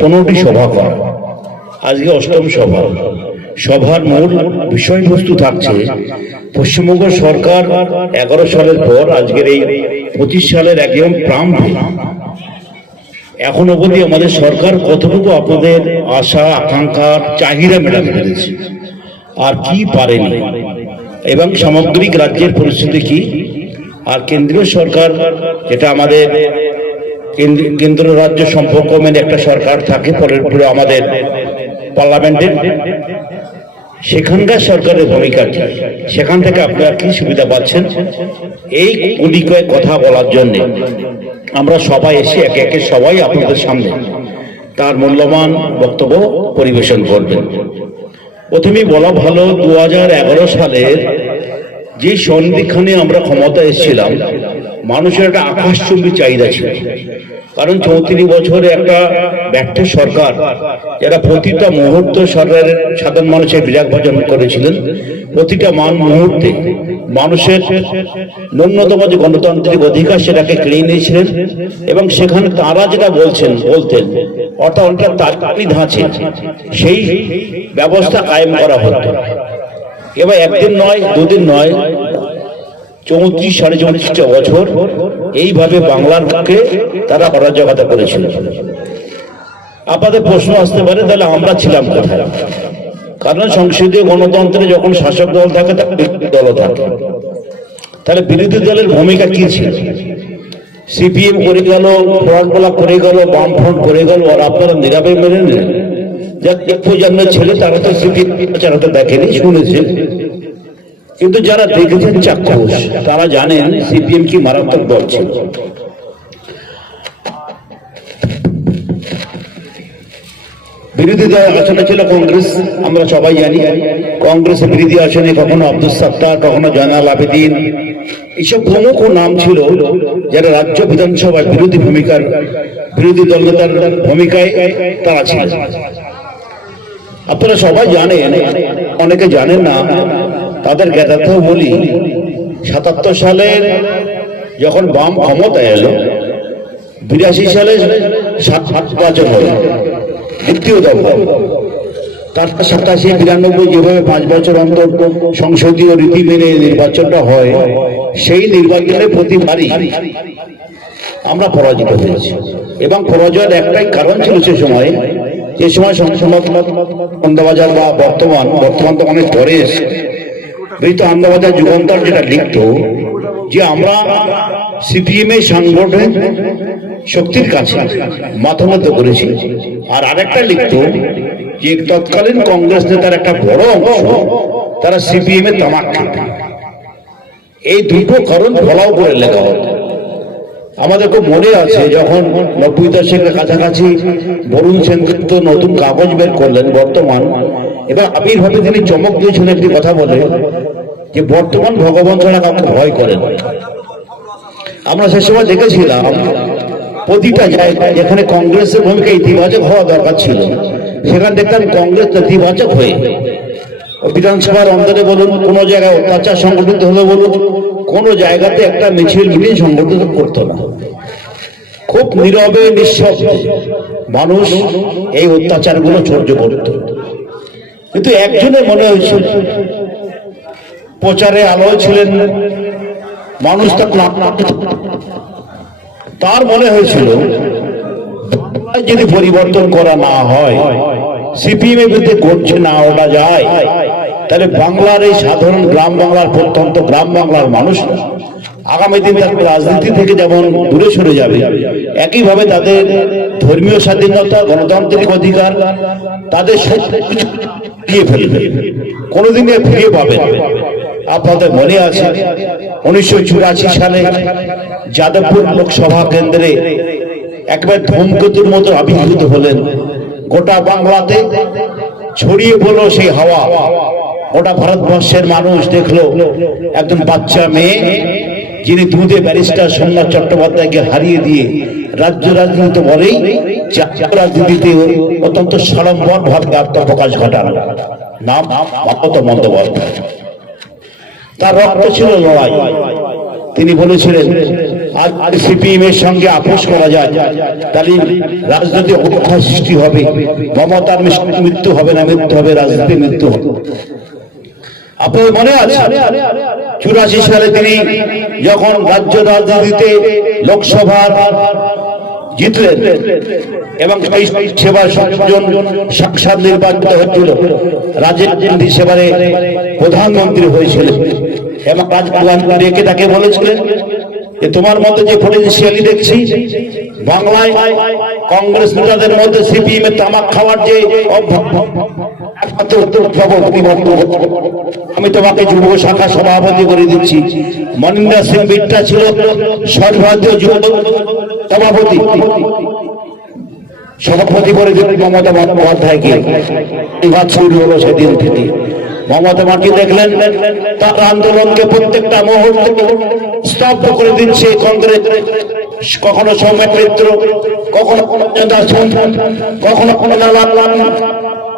পনেরোটি সভা করা। আজকে অষ্টম সভা। সভার মূল বিষয়বস্তু থাকছে, পশ্চিমবঙ্গ সরকার এগারো সালের পর আজকের এই পঁচিশ সালের একদম প্রাম্ভে এখন অবধি আমাদের সরকার কতটুকু আপনাদের আশা আকাঙ্ক্ষার চাহিদা মেটাতে পেরেছে আর কি পারেনি এবং সামগ্রিক রাজ্যের পরিস্থিতি কি? আর কেন্দ্রীয় সরকার, যেটা আমাদের কেন্দ্র- রাজ্য সম্পর্ক মেনে একটা সরকার থাকে পরের পরে আমাদের পার্লামেন্টের। সেখানকার সরকারের ভূমিকা কি? সেখান থেকে আপনারা কি সুবিধা পাচ্ছেন? এই কুড়ি কয়েক কথা বলার জন্য আমরা সবাই এসে একে একে সবাই আপনাদের সামনে তার মূল্যবান বক্তব্য পরিবেশন করবেন প্রথমেই বলা ভালো দু হাজার এগারো সালের যে সন্ধিক্ষণে আমরা ক্ষমতা এসেছিলাম মানুষের একটা আকাশচুম্বী চাহিদা ছিল। কারণ চৌত্রিশ বছরে একটা ব্যর্থ সরকার, যারা প্রতিটা মুহূর্ত সরকারের সাধারণ মানুষের বিরাগ ভজন করেছিলেন, প্রতিটা মান মুহূর্তে মানুষের ন্যূনতম যে গণতান্ত্রিক অধিকার সেটাকে কেড়ে নিয়েছিলেন এবং সেখানে তারা যেটা বলছেন, বলতেন, অর্থাৎ অনেকটা তাৎকালিক ধাঁচে সেই ব্যবস্থা কায়েম করা হতো। এবার একদিন নয়, দুদিন নয় চৌত্রিশ সাড়ে চৌত্রিশটা বছর এইভাবে বাংলার বুকে তারা অরাজকতা করেছিল। আপনাদের প্রশ্ন আসতে পারে, তাহলে আমরা ছিলাম কোথায়? কারণ সংসদীয় গণতন্ত্রে যখন শাসক দল থাকে দলও থাকে। তাহলে বিরোধী দলের ভূমিকা কি ছিল? সিপিএম করে গেল ফ্রন্ট বলা করে গেল বাম ফ্রন্ট করে গেল, আর আপনারা নীরবে মেনে নিলেন। এক প্রজন্মের ছেলে, তারা তো সিপিএম তারা তো দেখেনি শুনেছেন কিন্তু যারা দেখেছেন চাক্ষুষ, তারা জানেন সিপিএম কি মারাত্মক দল ছিল। বিরোধী দল আসনে ছিল কংগ্রেস, আমরা সবাই জানি। কংগ্রেসের বিরোধী আসনে কখনো আব্দুল সাত্তার, কখনো জয়নাল আবেদিন। এইসব প্রমুখ নাম ছিল যারা রাজ্য বিধানসভার বিরোধী ভূমিকার, বিরোধী দল নেতার ভূমিকায় তারা ছিল আপনারা সবাই জানেন, অনেকে জানেন না তাদের জ্ঞাতার্থেও বলি। সাতাত্তর সালের যখন বাম ক্ষমতায় এলো, বিরাশি সালে সাত নির্বাচন হলো। দ্বিতীয় দল তারপর সাতাশি, বিরানব্বই যেভাবে পাঁচ বছর অন্তর সংসদীয় রীতি মেনে নির্বাচনটা হয়, সেই নির্বাচনে প্রতিবারই আমরা পরাজিত হয়েছি। এবং পরাজয়ের একটাই কারণ ছিল সে সময়, যে সময় সংসদ আনন্দবাজার বা বর্তমান বর্তমান তো অনেক পরে বৃহৎ আনন্দবাজার যুগান্তর যেটা লিখত, যে আমরা সিপিএম এর সাংগঠনিক শক্তির কাছে মাথা করেছি। আর আরেকটা লিখত যে তৎকালীন কংগ্রেস নেতার একটা বড় অংশ তারা সিপিএম এর তামাক খেত এই দুটো কারণ ফলাও করে লেখা হতো। আমাদের খুব মনে আছে যখন নব্বই দশকের কাছাকাছি বরুণ সেনগুপ্ত নতুন কাগজ বের করলেন বর্তমান এবার আবির্ভাবে তিনি চমক দিয়েছেন একটি কথা বলে যে বর্তমান ভগবান ছাড়া কাউকে ভয় করেন আমরা সে সময় দেখেছিলাম, প্রতিটা জায়গায় যেখানে কংগ্রেসের ভূমিকা ইতিবাচক হওয়া দরকার ছিল, সেখানে দেখতাম কংগ্রেস নেতিবাচক হয়ে। বিধানসভার অন্তরে বলুন, কোনো জায়গায় অত্যাচার সংগঠিত হলে বলুন, কোনো জায়গাতে একটা মিছিল মিটিং সংগঠিত করতো না। খুব নীরবে, নিঃশব্দে মানুষ এই অত্যাচারগুলো সহ্য করত। কিন্তু একজনের মনে হয়েছিল প্রচারে আলো ছিলেন, মানুষ তার মনে হয়েছিল যদি পরিবর্তন করা না হয় সিপিএম এর বিরুদ্ধে করছে না ওটা যায়, তাহলে বাংলার এই সাধারণ গ্রাম বাংলার প্রত্যন্ত গ্রাম বাংলার মানুষ আগামী দিন রাজনীতি থেকে যেমন দূরে সরে যাবে, একইভাবে তাদের ধর্মীয় স্বাধীনতা, গণতান্ত্রিক অধিকার, তাদের ফিরিয়ে ফেলবে। কোনোদিনে ফিরিয়ে পাবে। আপনাদের মনে আছে, উনিশশো চুরাশি সালে যাদবপুর লোকসভা কেন্দ্রে একবার ধূমকেতুর মতো আবির্ভূত হলেন। গোটা বাংলাতে ছড়িয়ে পড়ল সেই হাওয়া। গোটা ভারতবর্ষের মানুষ দেখল, একজন বাচ্চা মেয়ে, যিনি দুধে ব্যারিস্টার সোমনাথ চট্টোপাধ্যায়কে হারিয়ে দিয়ে রাজ্য রাজনীতি বলেই রাজনীতিতে অত্যন্ত সাড়ম্বর ভাবে আত্মপ্রকাশ ঘটান নাম মমতা বন্দ্যোপাধ্যায়। তার রক্ত ছিল লড়াই। তিনি বলেছিলেন আর সিপিএম এর সঙ্গে আপোষ করা যায়, তাহলে রাজনৈতিক অবক্ষা সৃষ্টি হবে। মমতার মৃত্যু হবে না, মৃত্যু হবে রাজনীতি মৃত্যু হবে। আপনার মনে আছে? চুরাশি সালে তিনি যখন রাজ্য রাজনীতিতে লোকসভার জিতলেন এবং সেবার সাতজন সাক্ষাৎ নির্বাচিত হয়েছিল রাজীব গান্ধী সেবারে প্রধানমন্ত্রী হয়েছিলেন এবং রাজীব ডেকে তাকে বলেছিলেন যে, তোমার মধ্যে যে পলিটিশিয়ালি দেখছি, বাংলায় কংগ্রেস নেতাদের মধ্যে সিপিএম এর তামাক খাওয়ার যে আমি তোমাকে যুব শাখা সভাপতি করে দিচ্ছি। মনিন্দর সিং বিট্টা ছিল সর্বভারতীয় যুব সভাপতি। সভাপতি করে দিলেন মমতা বন্দ্যোপাধ্যায়কে। এবার শুরু হলো সেদিন থেকে। মমতা মাটি দেখলেন, তার আন্দোলনকে প্রত্যেকটা মুহূর্তে স্তব্ধ করে দিচ্ছে কংগ্রেস। কখনো সৌম্য মিত্র, কখনো কোনো কখনো কোনো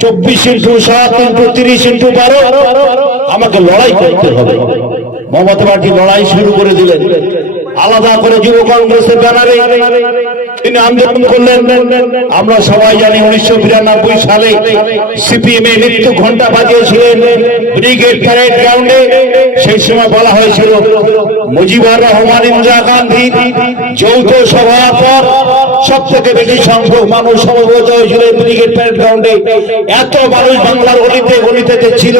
চব্বিশ তিরিশ আমাকে লড়াই করতে হবে। মমতা ব্যানার্জি লড়াই শুরু করে দিলেন। আলাদা করে যুব কংগ্রেসের ব্যানারে তিনি আন্দোলন করলেন। আমরা সবাই জানি উনিশশো বিরানব্বই সালে সিপিএম এ মৃত্যু ঘণ্টা বাজিয়েছিলেন ব্রিগেড প্যারেড গ্রাউন্ডে। সেই সময় বলা হয়েছিল, মুজিবুর রহমান, ইন্দিরা গান্ধী যৌথ সভার পর সব থেকে বেশি সংখ্যক মানুষ সমবেত হয়েছিল ব্রিগেড প্যারেড গ্রাউন্ডে এত মানুষ বাংলার গলিতে গলিতে ছিল।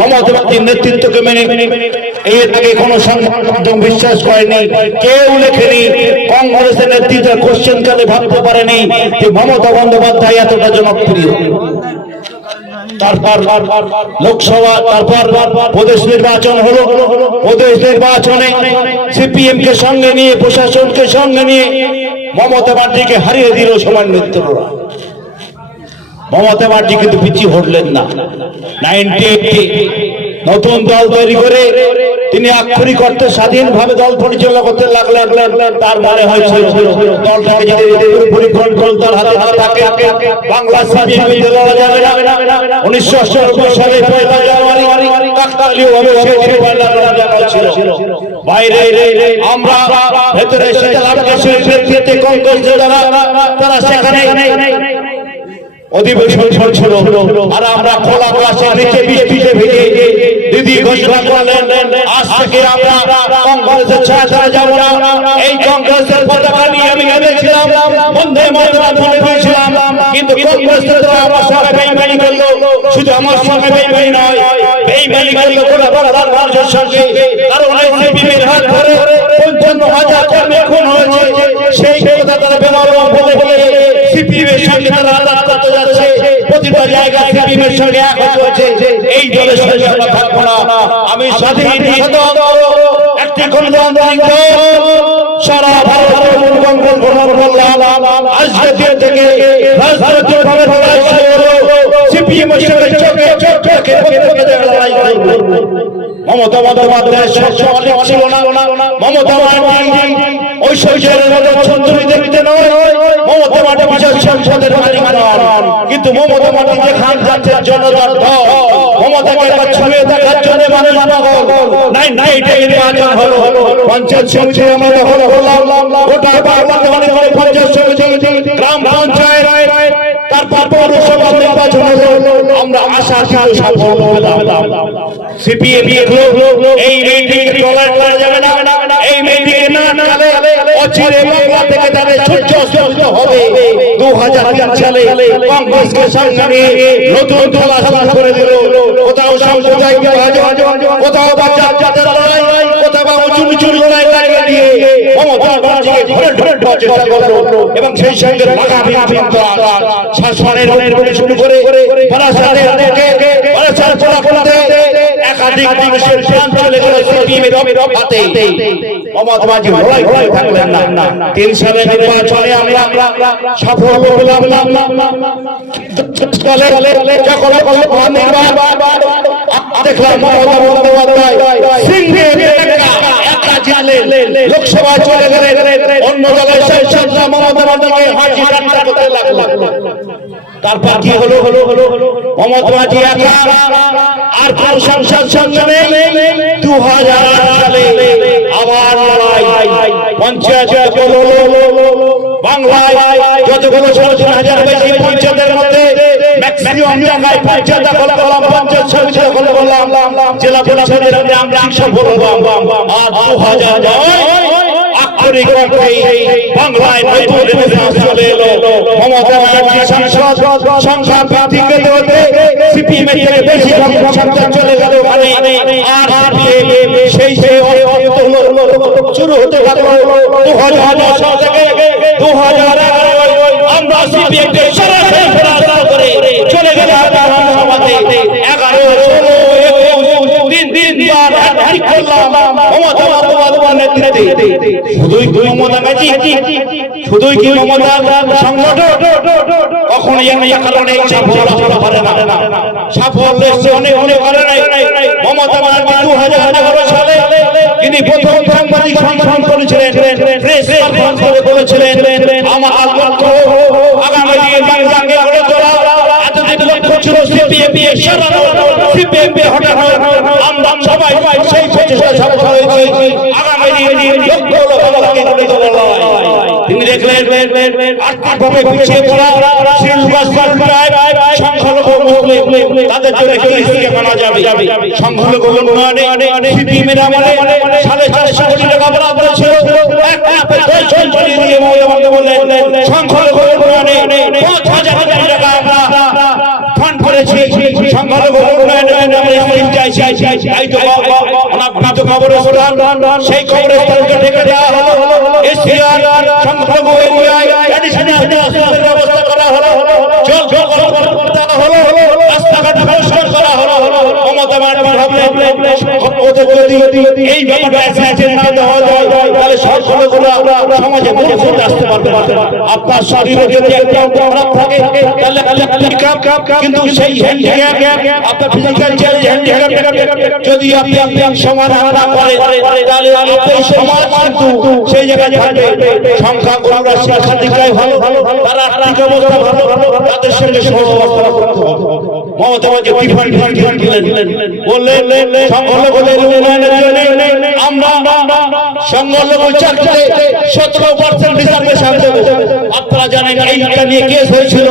মমতা নেতৃত্বকে মেনে এর আগে কোনো সংবাদ বিশ্বাস করেনি, কেউ লেখেনি, কংগ্রেসের নেতৃত্বের কোশ্চেন কালে ভাবতে পারেনি যে মমতা বন্দ্যোপাধ্যায় এতটা জনপ্রিয়। তারপর লোকসভা, তারপর প্রদেশ নির্বাচন হলো। প্রদেশ নির্বাচনে সিপিএম কে সঙ্গে নিয়ে, প্রশাসনকে সঙ্গে নিয়ে মমতা ব্যানার্জিকে হারিয়ে দিল সমান মিত্ররা। মমতা ব্যানার্জি কিন্তু পিছিয়ে হটলেন না। নতুন দল তৈরি করে তিনি আক্ষরিক অর্থে স্বাধীনভাবে দল পরিচালনা করতে লাগলেন। তার মনে হয়েছিল বাংলা বাইরে আমরা ভেতরে সেটা রামকেশের প্রেক্ষিতে কংগ্রেস যারা তারা সেখানে অধিবেশন চলছিল আর আমরা খোলা আকাশে নিচে বৃষ্টিতে ভিজে দিদি ঘোষণা করলেন আজ থেকে আমরা কংগ্রেসের ছাড়া যাব না। এই কংগ্রেসের পতাকা নিয়ে আমি নেমেছিলাম বন্ধে মাতরম বলে দিয়েছিলাম। কিন্তু কংগ্রেস তো আমার সঙ্গে বেইমানি করল শুধু আমার সঙ্গে বেইমানি নয় বেইমানি করল গোটা বাংলার মানুষের সঙ্গে। কারণ এই সিপিএমের হাত ধরে পঞ্চান্ন হাজার কর্মী খুন হয়েছে সেই কথা তারা বেমালুম বলে বলে সিপিএমের সঙ্গে তারা আলাদা করতে যাচ্ছে। প্রতিটা জায়গায় সিপিএমের সঙ্গে এক হতে হচ্ছে এই দলের সঙ্গে আমরা থাকব না। আমি স্বাধীন একটি গণতান্ত্রিক সারা ভারতের কংগ্রেস গ্রহণ করলাম। আজকে দিন থেকে রাজনৈতিক ভাবে লড়াই হলো। সিপিএম এর সঙ্গে চোখে চোখ প্রত্যেকে লড়াই করব মমতা বন্দ্যোপাধ্যায় সবসময় ছিল না। মমতা ব্যানার্জি ওই শৈশবের মতো সুন্দরী দেখতে নয়। মমতা মাঠে সংসদের কিন্তু মমতা মাঠে যে খান যাচ্ছে জনতার ধর মমতাকে একবার ছুঁয়ে দেখার জন্য মানুষ পাগল। নাই নাই এটা নির্বাচন হলো পঞ্চায়েত সমিতি আমাদের হলো করলাম গোটা বাংলাতে অনেক অনেক পঞ্চায়েত সমিতি গ্রাম পঞ্চায়েত পৌরসভা নির্বাচন হলো, আমরা আশা ছিল সফল হলাম সিপিএম এই মেয়েটিকে টলার করা যাবে না। এই মেয়েটিকে না নালে অচিরে বাংলা থেকে তাদের সূর্য অস্ত হবে। দু হাজার তিন সালে কংগ্রেসকে সামনে নিয়ে নতুন খেলা শুরু করে দিল। কোথাও সাম্প্রদায়িক কোথাও বা জাতীয় লড়াই কোথাও বা উঁচু নিচু লড়াই লাগিয়ে দিয়ে মমতা চেষ্টা করল এবং সেই সঙ্গে শাসনের থেকে শুরু করে একাধিক মানুষের প্রাণ চলে গেল সিপিএম হাতে মমতা মাঝি লড়াই থাকলেন না তিন সালে নির্বাচনে আমরা সফল হলাম যখন দেখলাম মমতা বন্দ্যোপাধ্যায় সিংহের একা চলে গেলেন। অন্য তারপর কি হলো? হলো হলো মমতা আর দু হাজার সালে আবার পঞ্চায়েত বাংলায় যতগুলো ষোলো হাজার বেশি পঞ্চায়েতের মধ্যে ম্যাক্সিমাম জায়গায় পঞ্চায়েত দখল করলাম পঞ্চায়েত সমিতি দখল করলাম জেলা পরিষদের আমরা সফল হলাম আর দু হাজার আক্ষরিক বাংলায় নতুন রেনেসাঁস চলে এলো মমতা ব্যানার্জি সংসদ সংখ্যা বৃদ্ধি পেতে হতে সিপিএম এর থেকে বেশি সংখ্যা চলে গেল ওখানে আর সেই সেই শুরু হতে লাগল দু হাজার সাল থেকে দু হাজার আমরা সিপিএম চলে গেলাম সভাতে এগারো ষোলো একুশ তিন তিন বার হ্যাট্রিক করলাম মমতা বন্দ্যোপাধ্যায়ের নেতৃত্বে। শুধুই কি মমতা গাছি শুধুই কি মমতা সংগঠন কখনোই একটা কারণে সাফল্য আসতে পারে না সাফল্য এসছে অনেক অনেক কারণে মমতা ব্যানার্জি দু হাজার এগারো সালে তিনি প্রথম সাংবাদিক সম্মেলন করেছিলেন প্রেস কনফারেন্স করে বলেছিলেন আমার লক্ষ্য আগামী দিনে বাংলাকে গড়ে তোলা এতদিন লক্ষ্য ছিল সিপিএম এর সরানো সিপিএম হটানো আমরা সবাই সেই প্রচেষ্টা সফল হয়েছে। আগামী দিনে লক্ষ্য হলো বাংলাকে গড়ে তিনি দেখলেন আর্থিকভাবে পিছিয়ে পড়া শিলবাস সংখ্যালঘু মুসলিম। তাদের জন্য একটি স্কিম আনা যাবে। সংখ্যালঘু উন্নয়নে সিপিএম আমলে সাড়ে চারশো কোটি টাকা বরাদ্দ ছিল। এক লাখে দশ জন দিয়ে মমতা সংখ্যালঘু উন্নয়নে পাঁচ হাজার কোটি টাকা আমরা করেছি সংখ্যালঘু উন্নয়নের জন্য আমরা স্কিম চাইছি এই তো অনাবৃত কবরস্থান সেই কবরস্থানকে ঢেকে দেওয়া হলো এশিয়ার সংখ্যালঘু এরিয়ায় অ্যাডিশনাল ব্যবস্থা করা হলো জল জল হলো রাস্তাঘাট সংস্কার করা হলো মমতা ব্যানার্জি ভাবলেন ওদের যদি এই ব্যাপারটা অ্যাসিস্টেন্ট না দেওয়া যায় তাহলে সমাজে আসতে পারবে আপনার শরীরে যদি একটা থাকে, তাহলে কিন্তু সেই আপনার ফিজিক্যাল হ্যান্ডিক্যাপ যদি আপনি আপনি করেন তাহলে সমাজ কিন্তু সেই জায়গায় থাকবে। সংখ্যা ভালো, তারা আর্থিক অবস্থা ভালো, তাদের সঙ্গে সহবস্থান করতে হবে। মমতা বললেন আমরা সংখ্যালঘু চাকরিতে সতেরো পার্সেন্ট রিজার্ভেশন দেব। আপনারা জানেন নিয়ে কেস হয়েছিল।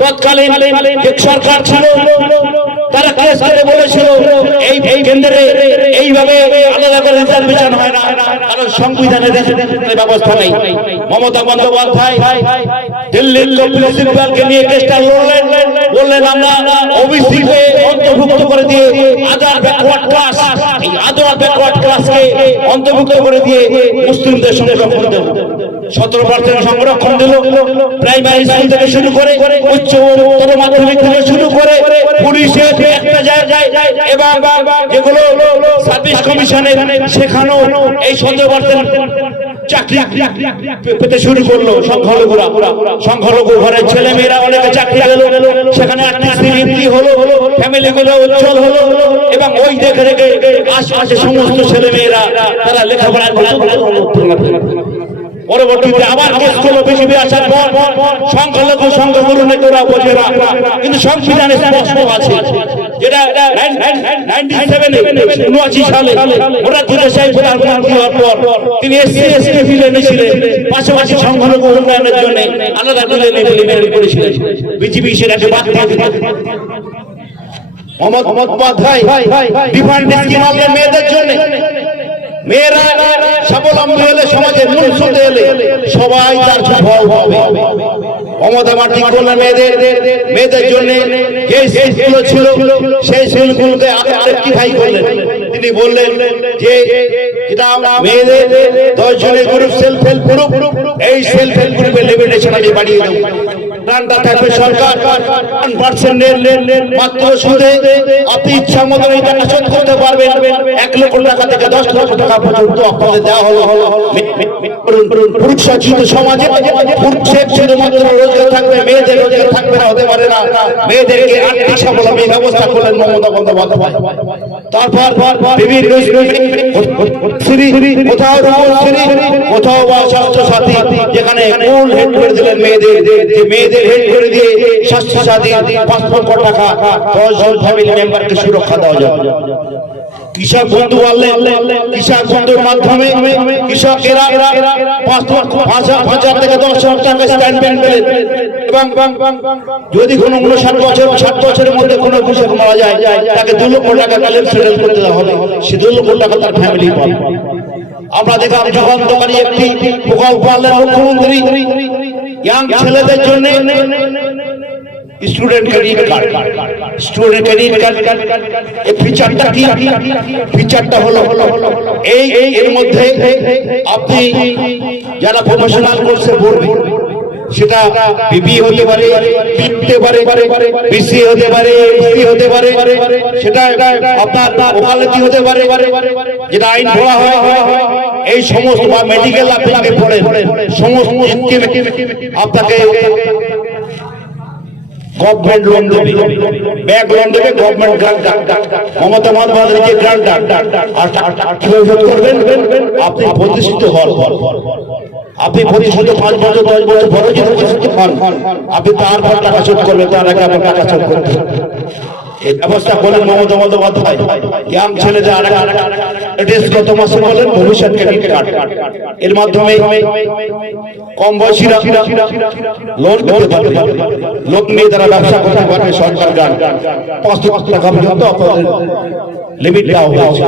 তৎকালীন সরকার ছিল, তারা কেস করে বলেছিল, এই কেন্দ্রে এইভাবে আলাদা করে রিজার্ভেশন হয় না, কারণ সংবিধানে ব্যবস্থা নেই। মমতা বন্দ্যোপাধ্যায় দিল্লির প্রিন্সিপালকে নিয়ে কেসটা লড়লেন। বললেন আমরা ওবিসি অন্তর্ভুক্ত করে দিয়ে আদার ব্যাকওয়ার্ড ক্লাস এই আদার ব্যাকওয়ার্ড ক্লাসকে অন্তর্ভুক্ত করে দিয়ে মুসলিমদের সংরক্ষণ দেব। সতেরো পার্সেন্ট সংরক্ষণ দিল প্রাইমারি স্কুল থেকে শুরু করে উচ্চতর মাধ্যমিক থেকে শুরু করে পুলিশের একটা জায়গায় এবং যেগুলো সার্ভিস কমিশনে সেখানেও এই সতেরো পার্সেন্ট ছেলে মেয়েরা অনেকে চাকরি পেল। সেখানে স্থিতি হলো ফ্যামিলি গুলো হলো। এবং ওই দেখে দেখে আশপাশে সমস্ত ছেলে মেয়েরা তারা লেখাপড়া পরবর্তীতে আবার কেস করল বিজেপি আসার পর সংখ্যালঘু সংখ্যাগুলো নেতারা বোঝে না কিন্তু সংবিধানে স্পষ্ট আছে যেটা উনআশি সালে ওরা দিলে সাহেব প্রধানমন্ত্রী হওয়ার পর তিনি এসসি, এসটি বিল এনেছিলেন পাশাপাশি সংখ্যালঘু উন্নয়নের জন্য আলাদা করে ইমপ্লিমেন্ট করেছিলেন। বিজেপি সেটাকে বাদ মোহাম্মদ ভাই ডিফারেন্ট স্কিম মেয়েদের জন্য। মেয়েরা স্বাবলম্বী হলে সমাজে মূল এলে সবাই তার ফল পাবে মমতা মাটি মেয়েদের মেয়েদের জন্য যে স্কুলগুলো ছিল, সেই স্কুলগুলোকে আরেকটিফাই করলেন। তিনি বললেন যে যেটা মেয়েদের দশ জনের গ্রুপ সেলফ হেল্প গ্রুপ এই সেলফ হেল্প গ্রুপের লিমিটেশন আমি বাড়িয়ে দেবো। থাকবে সরকার। মাত্র সুদে আপনি ইচ্ছা মতো শোধ করতে পারবেন। এক লক্ষ টাকা থেকে দশ লক্ষ টাকা পর্যন্ত আপনাদের দেওয়া হলো। তারপর কোথাও যেখানে মেয়েদের যদি কোনো উনষাট বছর ষাট বছরের মধ্যে কোনো কৃষক মারা যায়, তাকে দু লক্ষ টাকা কালেম সেটেল করতে দেওয়া হবে। সে দু লক্ষ টাকা তার ফ্যামিলি পাবে। আমরা দেখলাম দোকানে একটি প্রকল্প আনলেন মুখ্যমন্ত্রী। ইয়াং ছেলেদের জন্য student credit card student credit card এই ফিচারটা কি? ফিচারটা হলো, এই, এর মধ্যে আপনি যারা প্রফেশনাল কোর্সে পড়বে সেটা বিবি হতে পারে বিতে পারে বিসি হতে পারে এসসি হতে পারে সেটা আপনার ওকালতি হতে পারে যেটা আইন পড়া হয় এই সমস্ত বা মেডিকেল আপনি আগে পড়েন সমস্ত আপনাকে আপনি প্রতিষ্ঠিত হন আপনি প্রতিষ্ঠিত পাঁচ বছর দশ বছর প্রতিষ্ঠিত হন আপনি তারপর টাকা শোধ করবেন, তার আগে আপনার টাকা শোধ করতে এই ব্যবস্থা করলেন মমতা বন্দ্যোপাধ্যায়। ইয়াং ছেলেদের আর গত মাসে বলেন ভবিষ্যৎ ক্রেডিট কার্ড এর মাধ্যমে কম বয়সীরা লোন পেতে পারবে। লোন নিয়ে তারা ব্যবসা করতে পারবে, সরকার গান পাঁচ লাখ টাকা পর্যন্ত লিমিট দেওয়া হয়েছে।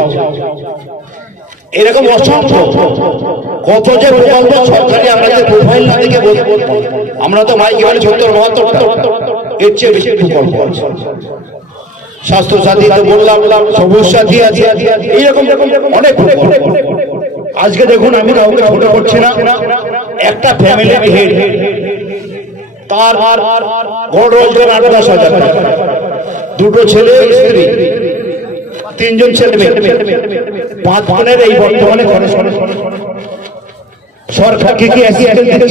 এরকম অসংখ্য কত যে প্রকল্প সরকারি আমরা যে প্রোফাইল না দেখে আমরা তো মাইকে বলে সত্তর বাহাত্তরটা এর চেয়ে বেশি প্রকল্প স্বাস্থ্য সাথী তো বললাম, সবুজ সাথী আছে। এইরকম অনেক প্রকল্প। আজকে দেখুন, আমি কাউকে করছি না। একটা ফ্যামিলির হেড তার গড় রোজগার আট দশ হাজার। দুটো ছেলে, স্ত্রী। তিনজন ছেলে পাঁচ বোনের এই বর্তমানে খরচ সরকার কি অ্যাসিস্ট্যান্ট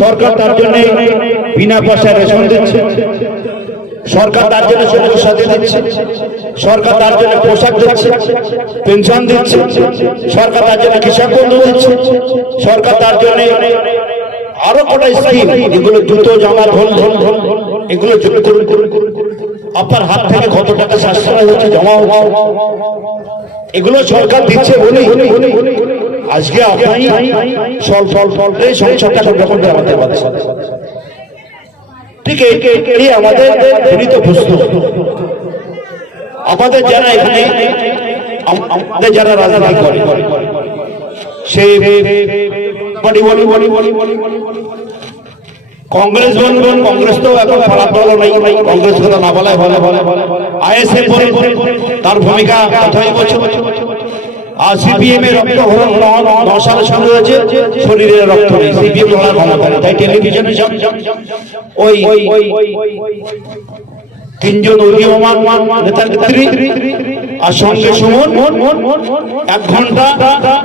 সরকার তার জন্য বিনা পয়সায় রেশন দিচ্ছে। সরকার তার জন্য সবুজ সাথী দিচ্ছে। সরকার তার জন্য পোশাক দিচ্ছে। পেনশন দিচ্ছে। সরকার তার জন্য কৃষক বন্ধু দিচ্ছে। সরকার তার জন্য আরও কটা স্কিম এগুলো জুতো, জামা, ধন ধন ধন, এগুলো যোগ করুন করুন করুন। আপনার হাত থেকে কত টাকা সাশ্রয় হচ্ছে জমা এগুলো সরকার দিচ্ছে বলি আজকে আপনি ফল ফল ফল এই সংসারটা যখন চালাতে পারছেন ঠিক এই আমাদের গণিত প্রশ্ন। আমাদের যারা এখানে আমাদের যারা রাজনীতি করে বলি বলি বলি বলি বলি বলি কংগ্রেস বলবেন কংগ্রেস তো এখন দল নাই কংগ্রেস কথা না বলাই বলে বলে আইএসএফ তার ভূমিকা কথাই বলছে আর সিপিএম এর রক্ত হরণ ন সালে শুরু হয়েছে শরীরের রক্ত নেই সিপিএম ধরার ক্ষমতা নেই তাই টেলিভিশনে সব ওই তিনজন উদীয়মান নেতা নেত্রী আর সঙ্গে সুমন এক ঘণ্টা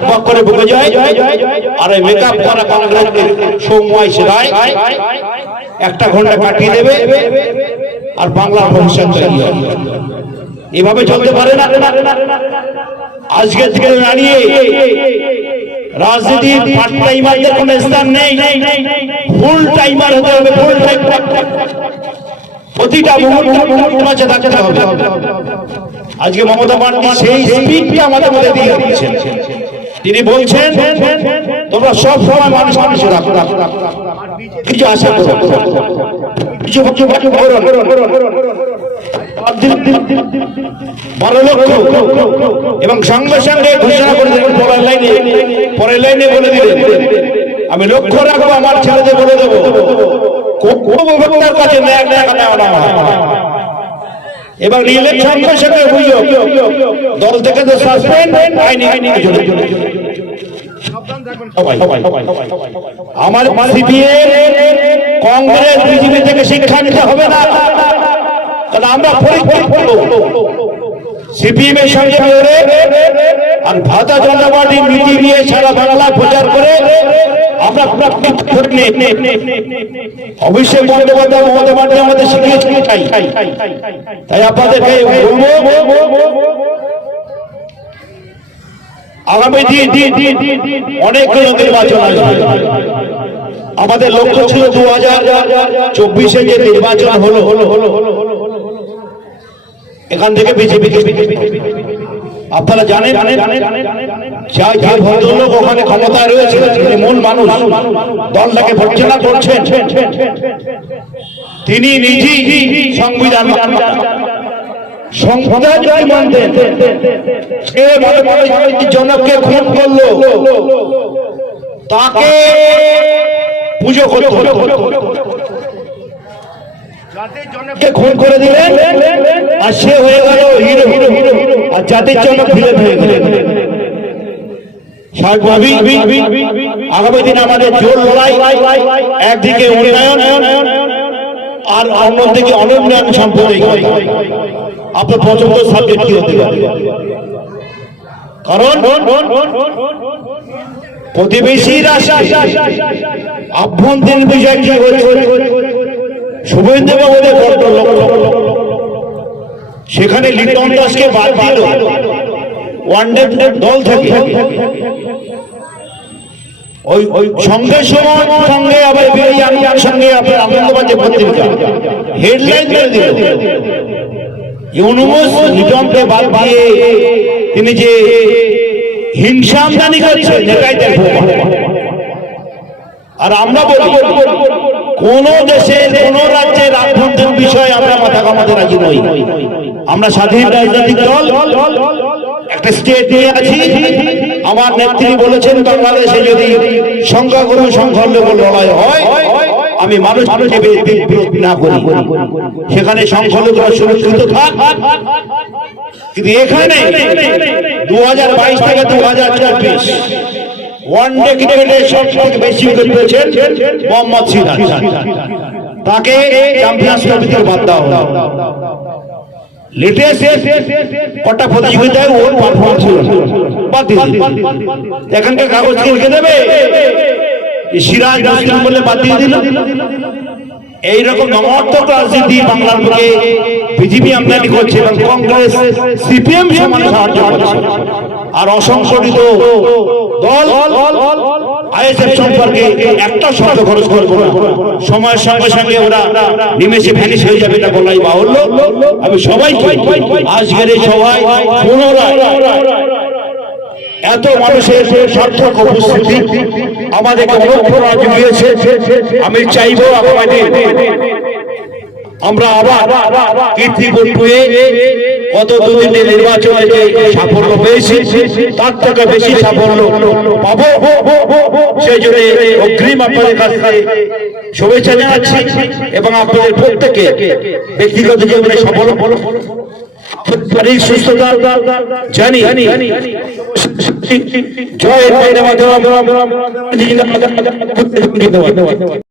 বক করে বলে যায় আর এই মেকআপ করা কংগ্রেসের সৌমাইশ রায়। একটা ঘণ্টা কাটিয়ে দেবে আর বাংলার ভবিষ্যৎ এভাবে চলতে পারে না। আজকে থেকে দাঁড়িয়ে রাজনীতির পার্ট টাইমারদের কোনো স্থান নেই। ফুল টাইমার হতে হবে ফুল টাইম প্রতিটা মুহূর্তে থাকতে হবে। আজকে মমতা ব্যানার্জি সেই স্পিডটা আমাদের মধ্যে দিয়ে দিচ্ছেন তিনি বলছেন, তোমরা সব সময় মানুষ মানুষের রাখো কিছু আশা করো, কিছু কিছু কিছু করো এবং সঙ্গে সঙ্গে ঘোষণা করে দেবেন, পরের লাইনে পরের লাইনে বলে দিলেন আমি লক্ষ্য রাখব, আমার ছেলেদের বলে দেবো। কোন কাছে ন্যায় টাকা নেওয়া না। এবং রিলের সঙ্গে সঙ্গে অভিযোগ দল থেকে তো সাসপেন্ড আইনি আইনি আমার সিপিএম কংগ্রেস বিজেপি থেকে শিক্ষা নিতে হবে না। কারণ আমরা পরীক্ষা করব। সিপিএম এর সঙ্গে আর ভাতা পার্টি নীতি নিয়ে সারা বাংলা প্রচার করে আমরা অভিষেক বন্দ্যোপাধ্যায় মমতা পার্টি আমাদের শিখিয়েছে তাই। আপনাদেরকে আগামী দিন অনেকগুলো নির্বাচন আসবে। আমাদের লক্ষ্য ছিল দু হাজার চব্বিশে যে নির্বাচন হলো, এখান থেকে বিজেপি আপনারা জানেন যা যে ভদ্রলোক ওখানে ক্ষমতায় রয়েছে, তিনি মূল মানুষ। দলটাকে পরিচালনা করছেন। তিনি নিজেই সংবিধান সংবিধান তাকে পুজো করতে হতো খুন করে দিলেন আর সে হয়ে গেল হিরো। আর জাতির জন্য ফিরে হয়ে গেলেন আগামী দিন আমাদের জোর লড়াই, একদিকে উন্নয়ন আর অন্যদিকে অনুন্নয়ন সম্পর্কে আপনার পছন্দ সাবজেক্ট কি হতে পারে? কারণ প্রতিবেশী রাষ্ট্র আভ্যন্তরীণ বিষয় কি হচ্ছে শুভেন্দুবাবুদের সেখানে লিটন দাসকে বাদ দিল। ওয়ানডে দল থেকে। ওই সঙ্গে সমান, সঙ্গে আবার বেরিয়ে আমি সঙ্গে আপনার আনন্দবাজে পত্রিকা। হেডলাইন করে দিল। ইউনুমস লিটনকে বাদ দিয়ে তিনি যে হিংসা আমদানি করছেন দেখব আর আমরা বলি কোন দেশের কোন রাজ্যের আভ্যন্তরীণ বিষয়ে আমরা মাথা কামাতে রাজি নই। আমরা স্বাধীন রাজনৈতিক দল, একটা স্টেট নিয়ে আছি। আমার নেত্রী বলেছেন, বাংলাদেশে যদি সংখ্যাগুরু সংখ্যালঘু লড়াই হয়, আমি মানুষ না করি। সেখানে সংখ্যালঘুরা সুরক্ষিত থাক। কিন্তু এখানে দু হাজার বাইশ থেকে দু হাজার চব্বিশ ওয়ান ডে ক্রিকেটে সব বেশি উইকেট পেয়েছেন মোহাম্মদ সিরাজ তাকে চ্যাম্পিয়ন্স ট্রফি থেকে বাদ দেওয়া হলো লেটেস্ট কটা প্রতিযোগিতায় ওর ছিল। বাদ দিয়ে এখানকার কাগজ লিখে দেবে? সিরাজ মুসলিম বলে বাদ দিয়ে দিল। এইরকম নমর্থক রাজনীতি বাংলার বিজেপি আমদানি করছে এবং কংগ্রেস, সিপিএম সমানে সাহায্য করছে আর অসংগঠিত দল আইএসএফ সম্পর্কে একটা শব্দ খরচ করব না। সময়ের সঙ্গে সঙ্গে ওরা নিমেষে ভ্যানিশ হয়ে যাবে এটা বলাই বাহুল্য আমি সবাইকে আজকের এই পুনরায় এত মানুষের সার্থক উপস্থিতি আমাদেরকে অনুপ্রেরণা জুগিয়েছে আমি চাইব আমরা আবার কীর্তিপুর গত দুদিনে নির্বাচনে যে সাফল্য পেয়েছি তার থেকে বেশি সাফল্য পাবো সেই জন্য অগ্রিম আপনাদের কাছ থেকে শুভেচ্ছা জানাচ্ছি এবং আপনাদের প্রত্যেকে ব্যক্তিগত জীবনে সফল শারীরিক জয় মাধ্যম